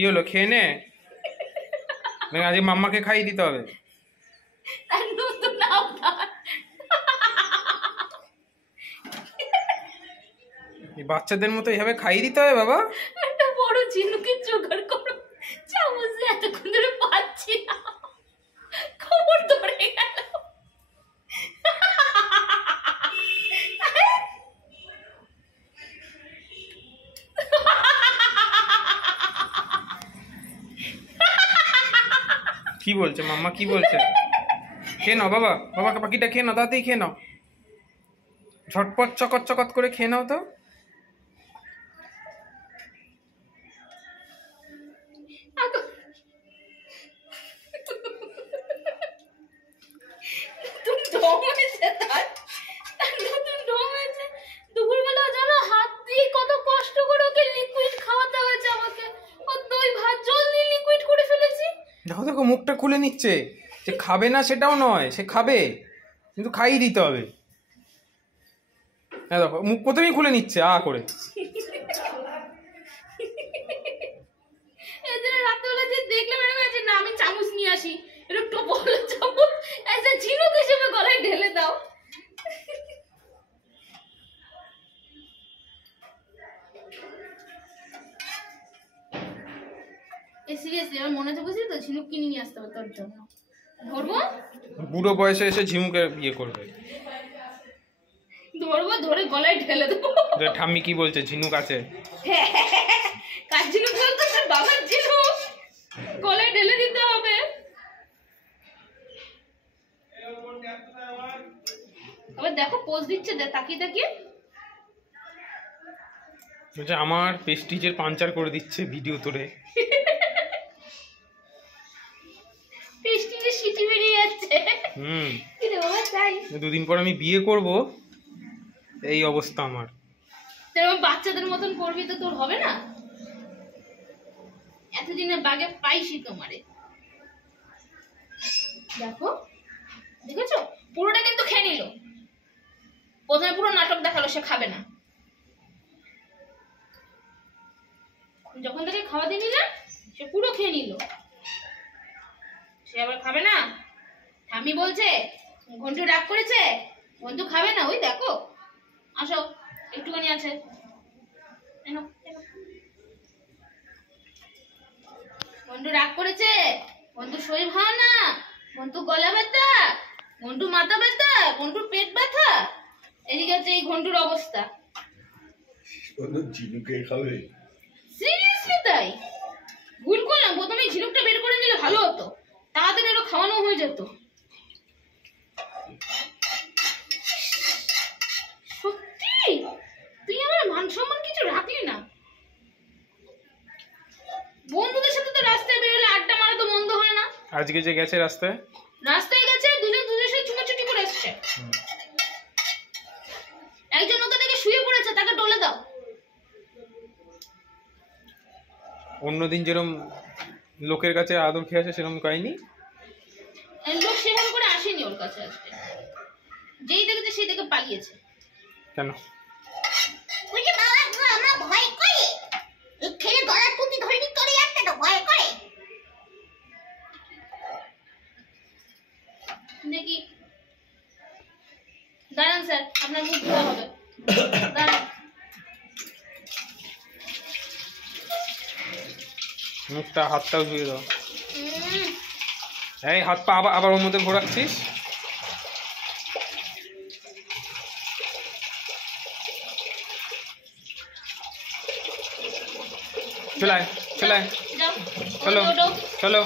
কি হলো, খেয়ে নে। আজকে মাম্মাকে খাইয়ে দিতে হবে। বাচ্চাদের মতো এভাবে খাইয়ে দিতে হবে বাবা। একটা বড় ঝিনুকের জোগাড় করো, চামচ দিয়ে এতক্ষণ ধরে পাচ্ছি না, খবর ধরে গেল। কি বলছে মাম্মা, কি বলছে? খেয়ে নাও বাবা, বাবাকে পাখিটা খেয়ে নাও, তাড়াতাড়ি খেয়ে নাও, ঝটপট চকত চকত করে খেয়ে নাও তো। দুপুরবেলা জানো হাত দিয়ে কত কষ্ট করে ওকে লিকুইড খাওয়াতে হয়েছে আমাকে। ও দই ভাত জল দিয়ে লিকুইড করে ফেলেছি। দেখো দেখো মুখটা খুলে নিচ্ছে, যে খাবে না সেটাও নয়, সে খাবে কিন্তু খাইয়ে দিতে হবে। হ্যাঁ দেখো মুখ প্রথমেই খুলে নিচ্ছে আ করে। রাত্রেবেলা যে দেখলে বেরো গেছে না, আমি চামচ নিয়ে আসি, এরকম টপল চামচ একটা ঝিনুক হিসেবে গলায় ঢেলে দাও। সিরিয়াসলি আমার মনে হচ্ছে বুঝলি তো, ঝিনুক কিনে নিয়ে আসতে হবে তোর জন্য। ধরবো বুড়ো বয়সে এসে ঝিমুকে বিয়ে করবে। ধরবো, ধরে গলায় ঢেলে দেবো। ঠাম্মি কি বলছে, ঝিনুক আছে? কার ঝিনুক বলতো? তোর বাবার ঝিনুক, গলায় ঢেলে দিতে হবে। আবার দেখো পোজ দিচ্ছে, তাকিয়ে তাকিয়ে। আমার প্রেস্টিজের পাঞ্চার করে দিচ্ছে ভিডিও তোরে। প্রেস্টিজের সিটি বেরিয়ে যাচ্ছে। কি রে বাবা তাই? দুদিন পর আমি বিয়ে করব, এই অবস্থা আমার। তুই বাচ্চাদের মতন করবি তো তোর হবে না? এতদিনের বাগে পাইছি তোমারে। দেখো দেখেছো, পুরোটা কিন্তু খেয়ে নিল। প্রথমে পুরো নাটক দেখালো সে খাবে না, যখন তাকে খাওয়া দিয়ে নিলাম সে পুরো খেয়ে নিল। সে আবার খাবে না। ঠাম্মি বলছে ঘন্টু রাগ করেছে, ঘন্টু খাবে না। ওই দেখো, আসো একটুখানি আছে, ঘন্টু রাগ করেছে, ঘন্টু শরীর ভালো না, ঘন্টু গলা ব্যথা, ঘন্টু মাথা ব্যথা, ঘন্টুর পেট ব্যথা, এদিকে হচ্ছে এই ঘন্টুর অবস্থা। ঝিনুকে খাবে? সিরিয়াসলি তাই? ভুল করলাম, প্রথমে ঝিনুকটা বের করে নিলে ভালো হতো, তাড়াতাড়ি আরো খাওয়ানো হয়ে যেত। সত্যি তুই আমার মান সম্মান কিছু রাখলি না। বন্ধুদের সাথে তো রাস্তায় বেরোলে আড্ডা মারা তো বন্ধ হয় না। আজকে যে গেছে রাস্তায় গেছে, দুজন দুজনের সাথে চুমাচুটি করে এসছে। একজন ওকে দেখে শুয়ে পড়েছে, তাকে ডলে দাও। অন্যদিন যেরকম লোকের কাছে আদর খেয়ে আসে সেরকম কাহিনী, লোক সেভাবে করে আসেনি ওর কাছে আজকে। যেই দেখেছে সেই দেখে পালিয়েছে। কেন? ওই যে বাবা গো, আমার ভয় করে, এই ছেলে গলার টুপি ধরে চলে যাচ্ছে তো ভয় করে। দেখি, দাঁড়ান স্যার, আপনার মুখ ধোয়া হবে, দাঁড়ান। মুখটা হাতটাও ধুয়ে দাও। এই হাত পা আবার ওর মধ্যে ঘোরাচ্ছিস। চলে চলে, চলো চলো।